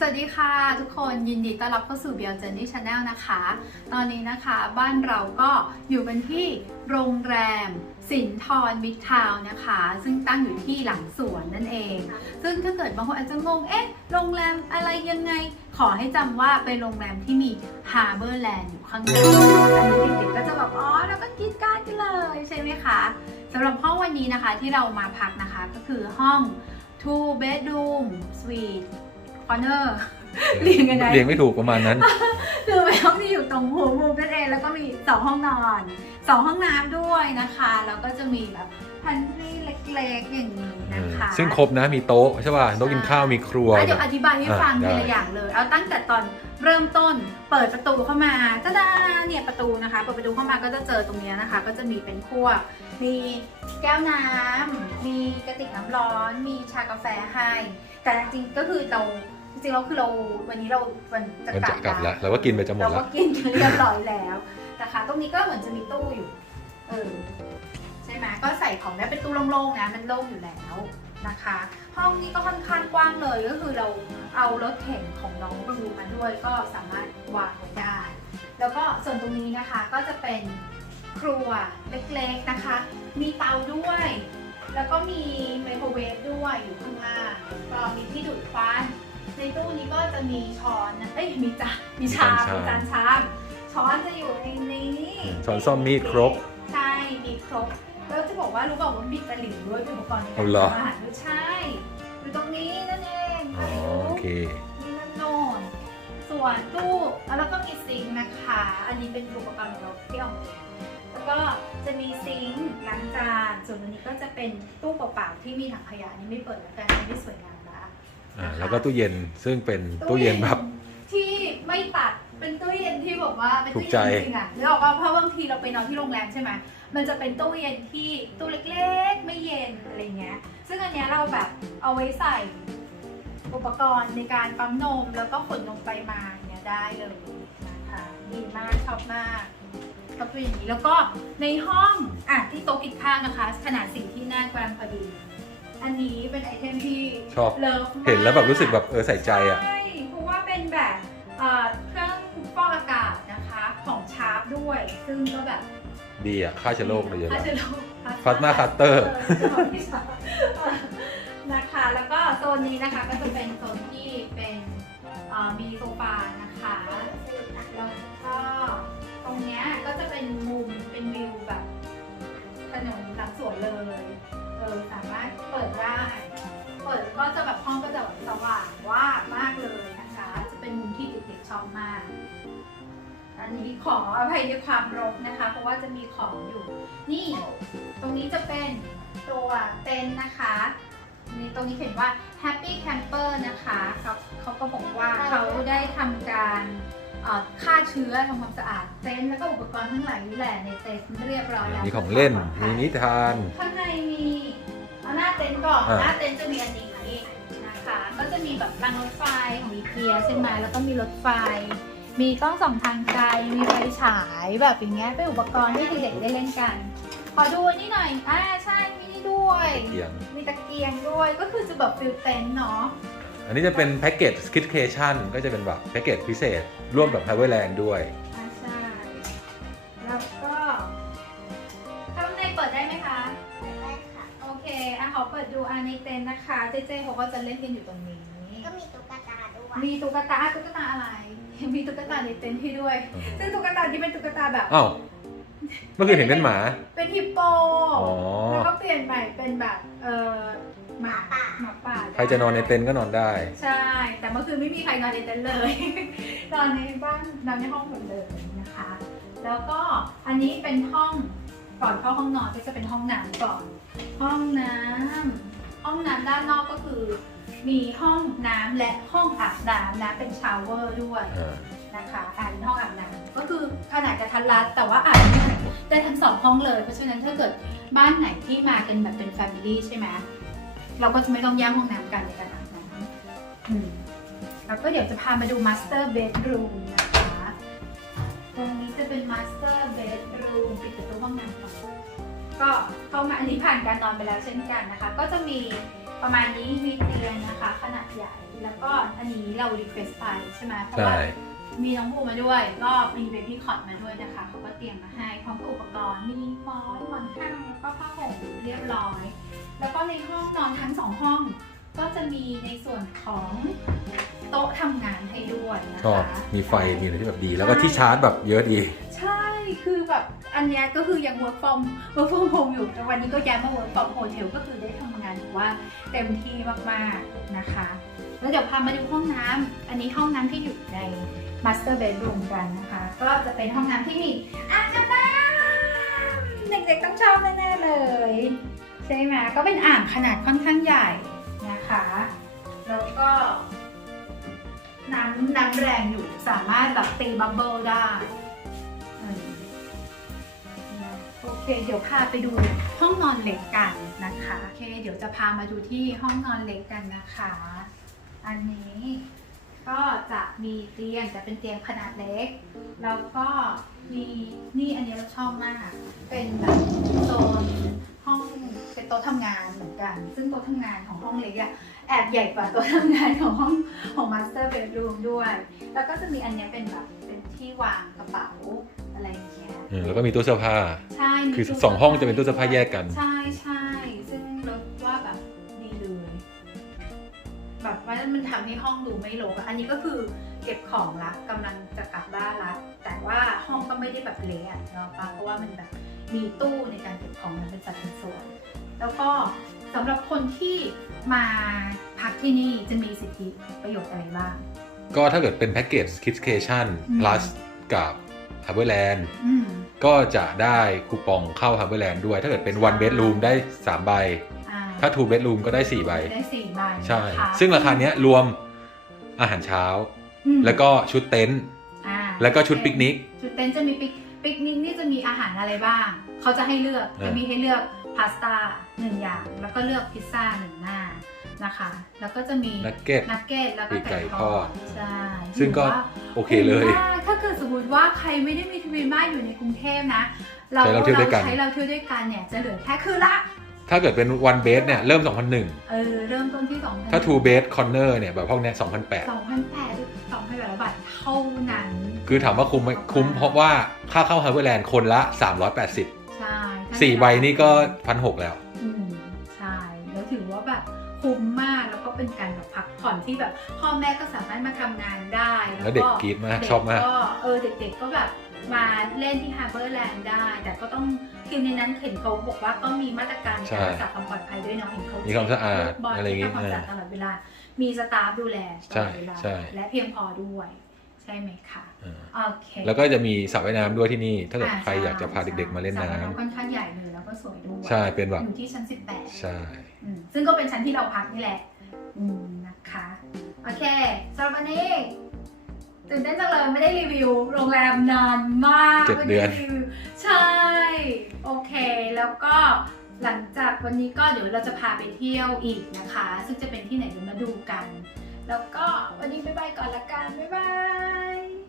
สวัสดีค่ะทุกคนยินดีต้อนรับเข้าสู่ Beyond Journey Channel นะคะ ตอนนี้นะคะบ้านเราก็อยู่กันที่โรงแรมสินทรมิตรทาวน์นะคะ ซึ่งตั้งอยู่ที่หลังสวนนั่นเอง ซึ่งถ้าเกิดบางคนอาจจะงง เอ๊ะ โรงแรมอะไรยังไง ขอให้จำว่าเป็นโรงแรมที่มี Harbor Land อยู่ข้างในอันนี้เด็กๆก็จะแบบอ๋อแล้วก็กินการกันเลยใช่ไหมคะสำหรับห้องวันนี้นะคะที่เรามาพักนะคะก็คือห้อง two bedroom suite corner เรียงยังไงเรียงไม่ถูกประมาณนั้น คือเป็นห้องที่อยู่ตรงหัวมุมนั่นเองแล้วก็มีสองห้องนอนสองห้องน้ำด้วยนะคะแล้วก็จะมีแบบพันทรีเล็กๆอย่างนี้นะคะซึ่งครบนะมีโต๊ะใช่ป่ะโต๊ะกินข้าวมีครัวอะเดี๋ยวอธิบายให้ฟังอะทีได้ละอย่างเลย เอาตั้งแต่ตอนเริ่มต้นเปิดประตูเข้ามาจ้าดาเนี่ยประตูนะคะเปิดประตูเข้ามาก็จะเจอตรงเนี้ยนะคะ ก็จะมีเป็นพวกมีแก้วน้ำมีกระติกน้ำร้อน มีชากาแฟให้ แต่จริงๆก็คือเรา จริงๆเราคือเราวันนี้เราวันจะมันกลัจะบกลับแล้แล้ววเราก็กินไปจะหมดเราแล้ก็ว กินกันเรียบร้อยแล้วนะคะ ตรงนี้ก็เหมือนจะมีตู้อยู่ เออใช่ไหมก็ใส่ของได้เป็นตู้โล่งๆนะมันโล่งอยู่แล้วนะคะ ห้องนี้ก็ค่อนข้างกว้างเลยก็คือเราเอารถเข็นของน้องบรูมาด้วยก็สามารถวางไว้ได้ แล้วก็ส่วนตรงนี้นะคะก็จะเป็นครัวเล็กๆนะคะ มีเตาด้วย แล้วก็มีไมโครเวฟด้วยอยู่ข้างล่างก็มีที่ดูดควัน ในตู้นี้ก็จะมีช้อนนะเอ้ยมีจานมีชามมีมีจาจานนชามช้อนจะอยู่ในนี้ช้อนส้อมมีดครบใช่มีครบแล้วจะบอกว่ารู้เปล่าว่ามีตะหลิวด้วยเป็นอุปกรณ์ในกาเอารเหรอทำอาหารด้วยใช่อยู่ตรงนี้นั่นเองอ๋อตะหลิวโอเคมีนั่นโน่นส่วนตู้แล้วก็มีซิงค์นะคะ อันนี้เป็นอุปกรณ์ของเราที่เอามาเองแล้วก็จะมีซิงค์ล้างจาน ส่วนอันนี้ก็จะเป็นตู้เปล่าๆที่มีถังขยะอันนี้ไม่เปิดแล้วกันอันนี้ไม่สวยงามละ อ่าแล้วก็ตู้เย็นซึ่งเป็นตู้เย็นแบบ ที่ไม่ตัดเป็นตู้เย็นที่บอกว่าเป็นถูตู้กใจ เย็นจริงๆอะนึกออกว่าเพราะบางทีเราไปนอนที่โรงแรมใช่ไหมมันจะเป็นตู้เย็นที่ตู้เล็กๆ ไม่เย็นอะไรเงี้ย ซึ่งอันเนี้ยเราแบบเอาไว้ใส่อุปกรณ์ในการปั๊มนมแล้วก็ขนนมไปมาอย่างเงี้ยได้เลยนะคะดีมากชอบมากชอบตัวอย่างนี้แล้วก็ในห้องอะที่โต๊ะกินข้าวนะคะ ขนาดสี่ที่นั่งกำลังพอดี อันนี้เป็นไอเทมที่ชอบ เลิฟมากเห็นแล้วแบบรู้สึกแบบเออใส่ใจอะใช่เพราะว่าเป็นแบบเอ่อเครื่องฟอกอากาศนะคะของชาร์ปด้วย ซึ่งก็แบบดีอะฆ่าเชื้อโรคเลยเยอะฆ่านะเชื้อโรค Plasma cutter นะคะ แล้วก็โซนนี้นะคะก็จะเป็นโซนที่เป็นเอ่อมีโซฟานะคะ แล้วก็ตรงเนี้ยก็จะเป็นมุมเป็นวิวแบบถนนหลังสวนเลยเออสามารถเปิดได้ เปิดก็จะแบบห้องก็จะแบบสว่างว่ามากเลยนะคะ จะเป็นมุมที่เด็กๆชอบมาก อันนี้ขออภัยในความรกนะคะ เพราะว่าจะมีของอยู่ นี่ตรงนี้จะเป็นตัวเต็นท์นะคะนี่ตรงนี้เขียนว่า Happy Camper นะคะเขาเขาก็บอกว่าเขาได้ทำการเอ่อฆ่าเชื้อทำความสะอาดเต็นท์แล้วก็อุปกรณ์ทั้งหลายนี่แหละในเต็นท์เรียบร้อยแล้วมีของเล่น มีนิทาน ข้างในมี เอาหน้าเต็นท์ก่อน อ่า หน้าเต็นท์จะมีอันนี้นะคะ ก็จะมีแบบรางรถไฟของอีเกียใช่ไหมแล้วก็มีรถไฟ มีกล้องส่องทางไกล มีไฟฉายแบบอย่างเงี้ย เป็นอุปกรณ์ที่เด็กๆได้เล่นกัน ขอดูอันนี้หน่อย อ่าใช่มีนี่ด้วย เตียง มีตะเกียงด้วย ก็คือจะแบบฟิลเต็นท์เนาะ อันนี้จะเป็นแพ็กเกจคิดเคชั่นก็จะเป็นแบบแพ็กเกจพิเศษ ร่วมกับ h ฮ r เวอร์แลนด์ด้วย อ่า ก็จะเล่นกันอยู่ตรงนี้ ก็มีตุ๊กตาด้วยมีตุ๊กตาอะตุ๊กตาอะไรมีตุ๊กตาในเต็นท์ให้ด้วย ซึ่งตุ๊กตาที่เป็นตุ๊กตาแบบอ้าวเมื่อคืนเห็นเป็นหมา เป็นฮิปโปอ๋อแล้วก็เปลี่ยนใหม่เป็นแบบเออหมาป่าหมาป่าใครจะนอนในเต็นท์ก็นอนได้ ใช่ แต่เมื่อคืนไม่มีใครนอนในเต็นท์เลยนอนในบ้านนอนในห้องหมดเลยนะคะ แล้วก็อันนี้เป็นห้องก่อนเข้าห้องนอนก็จะเป็นห้องน้ำก่อน ห้องน้ำ ห้องน้ำด้านนอกก็คือ มีห้องน้ำและห้องอาบน้ำนะเป็นชาวเวอร์ด้วยอ่านะคะอ่านห้องอาบน้ำก็คือขนาดกระทัดรัดแต่ว่าอาบได้ได้ทั้งสองห้องเลย เพราะฉะนั้นถ้าเกิดบ้านไหนที่มากันแบบเป็นแฟมิลี่ใช่ไหมเราก็จะไม่ต้องแย่งห้องน้ำกันในการอาบน้ำอืมแล้วก็เดี๋ยวจะพามาดูมาสเตอร์เบดรูมนะคะ ตรงนี้จะเป็นมาสเตอร์เบดรูมปิดประตูห้องน้ำก่อน ก็เข้ามาอันนี้ผ่านการนอนไปแล้วเช่นกันนะคะ ก็จะมีประมาณนี้มีเตียงนะคะ ขนาดใหญ่แล้วก็อันนี้เรารีเควสไปใช่ไหมเพราะใช่ว่ามีน้องบูมาด้วยก็มีเบบี้คอร์ดมาด้วยนะคะเขาก็เตรียมมาให้พร้อมกับอุปกรณ์มีหมอนหมอนข้างแล้วก็ผ้าห่มเรียบร้อย แล้วก็ในห้องนอนทั้งสองห้อง ก็จะมีในส่วนของโต๊ะทำงานให้ด้วยนะชอบคะมีไฟมีอะไรที่แบบดี แล้วก็ที่ชาร์จแบบเยอะดี ใช่ คือแบบอันเนี้ยก็คือยัง work from work from home อยู่ แต่วันนี้ก็ย้ายมา work from hotel ก็คือได้ทำงานถือว่าเต็มที่มากๆนะคะ แล้วเดี๋ยวพามาดูห้องน้ำอันนี้ห้องน้ำที่อยู่ใน master bedroom กันนะคะ ก็จะเป็นห้องน้ำที่มีอ่างอาบน้ำเด็กๆต้องชอบแน่ๆเลย ใช่ไหมก็เป็นอ่างขนาดค่อนข้างใหญ่นะคะ แล้วก็น้ำน้ำแรงอยู่สามารถแบบตีบับเบิลได้ เคเดี๋ยวพาไปดูห้องนอนเล็กกันนะคะโอเค เดี๋ยวจะพามาดูที่ห้องนอนเล็กกันนะคะ อันนี้ก็จะมีเตียงแต่เป็นเตียงขนาดเล็ก แล้วก็มีนี่อันนี้เราชอบมาก เป็นแบบโซน ต๊ะทำงานเหมือนกัน ซึ่งโต๊ะทำงานของห้องเล็กอะแอบใหญ่กว่าโต๊ะทำงานของห้องของมาสเตอร์เบดรูมด้วย แล้วก็จะมีอันเนี้ยเป็นแบบเป็นที่วางกระเป๋าอะไรอย่างเงี้ยอืมแล้วก็มีตู้เสื้อผ้า ใช่มีคือตู้สองห้องจะเป็นตู้เสื้อผ้าแยกกัน ใช่ใช่ซึ่งรถว่าแบบดีเลยแบบว่ามันทำให้ห้องดูไม่รกอะอันนี้ก็คือเก็บของละกำลังจะกลับบ้านละแต่ว่าห้องก็ไม่ได้แบบเละอะเนาะปะเพราะว่ามันแบบมีตู้ในการเก็บของมันเป็นสัดเป็นส่วน แล้วก็สำหรับคนที่มาพักที่นี่จะมีสิทธิประโยชน์อะไรบ้าง ก็ถ้าเกิดเป็นแพ็กเกจ Kids Station อืม plus กับ Harborland อืม ก็จะได้คูปองเข้า Harborland ด้วย ถ้าเกิดเป็น one bedroom ได้ 3 ใบ อ่าถ้า two bedroom ก็ได้ 4 ใบ ได้สี่ใบใช่ นะคะซึ่งราคาเนี้ยรวมอาหารเช้า อืมแล้วก็ชุดเต็นท์อ่าแล้วก็ชุดปิกนิก ชุดเต็นท์จะมีปิกปิกนิกนี่จะมีอาหารอะไรบ้าง เขาจะให้เลือกเออจะมีให้เลือก พาสต้าหนึ่งอย่าง แล้วก็เลือกพิซซ่าหนึ่งหน้านะคะ แล้วก็จะมีนักเก็ตนักเก็ตแล้วก็ปีกไก่ไก่ทอดทอดใช่ซึ่งก็ถืว่าโอเคเลยถูกมากถ้าเกิดสมมติว่าใครไม่ได้มีทวีบ้านอยู่ในกรุงเทพนะ เราใช้เราเที่ยวด้วยกันใช้เราเที่ยวด้วยกันเนี่ยจะเหลือแค่คืนละถ้าเกิดเป็น one bed เนี่ยเริ่มเออ เริ่มต้นที่ 2,001 2,001ถ้า two bed corner เนี่ย แบบห้องเนี้ย2,008 2,800 2,800บาทเท่านั้น คือถามว่าคุ้มไหมคุ้มเพราะว่าค่าเข้า Harborland คนละ 380 ใช่ถ้า4ใบนี่ก็พันหกแล้ว อืมใช่แล้วถือว่าแบบคุ้มมากแล้วก็เป็นการแบบพักผ่อนที่แบบพ่อแม่ก็สามารถมาทำงานได้แล้วเด็กกรี๊ดมากเด็ชอบมากก็เออเด็กๆก็แบบมาเล่นที่ฮาร์เบอร์แลนด์ได้ แต่ก็ต้องคือในนั้นเห็นเขาบอกว่าก็มีมาตรการใช่การรักษาความปลอดภัยด้วยเนาะเห็นเขามีความสะอาดบยอะไรอย่างงี้ทำความสะอาดตลอดเวลา มีสตาฟดูแลตลอดเวลาใช่ใช่ และเพียงพอด้วย ใช่ไหมคะอ่าโอเคแล้วก็จะมีสระว่ายน้ำด้วยที่นี่ ถ้าเกิดอ่ใครอยากจะพาเด็กๆมาเล่นสระว่ยน้ำค่อนข้างใหญ่เลยแล้วก็สวยด้วยใช่เป็นแบบอยู่ที่ชั้น 18 ใช่อืมซึ่งก็เป็นชั้นที่เราพักนี่แหละอืมนะคะโอเคสำหรับวันนี้ตื่นเต้นจังเลยไม่ได้รีวิวโรงแรมนานมากเจ็ดเดือนไม่ไรีวิวใช่ โอเค แล้วก็หลังจากวันนี้ก็เดี๋ยวเราจะพาไปเที่ยวอีกนะคะ ซึ่งจะเป็นที่ไหนเดี๋ยวมาดูกัน แล้วก็วันนี้บ๊ายบายก่อนละกันบ๊ายบาย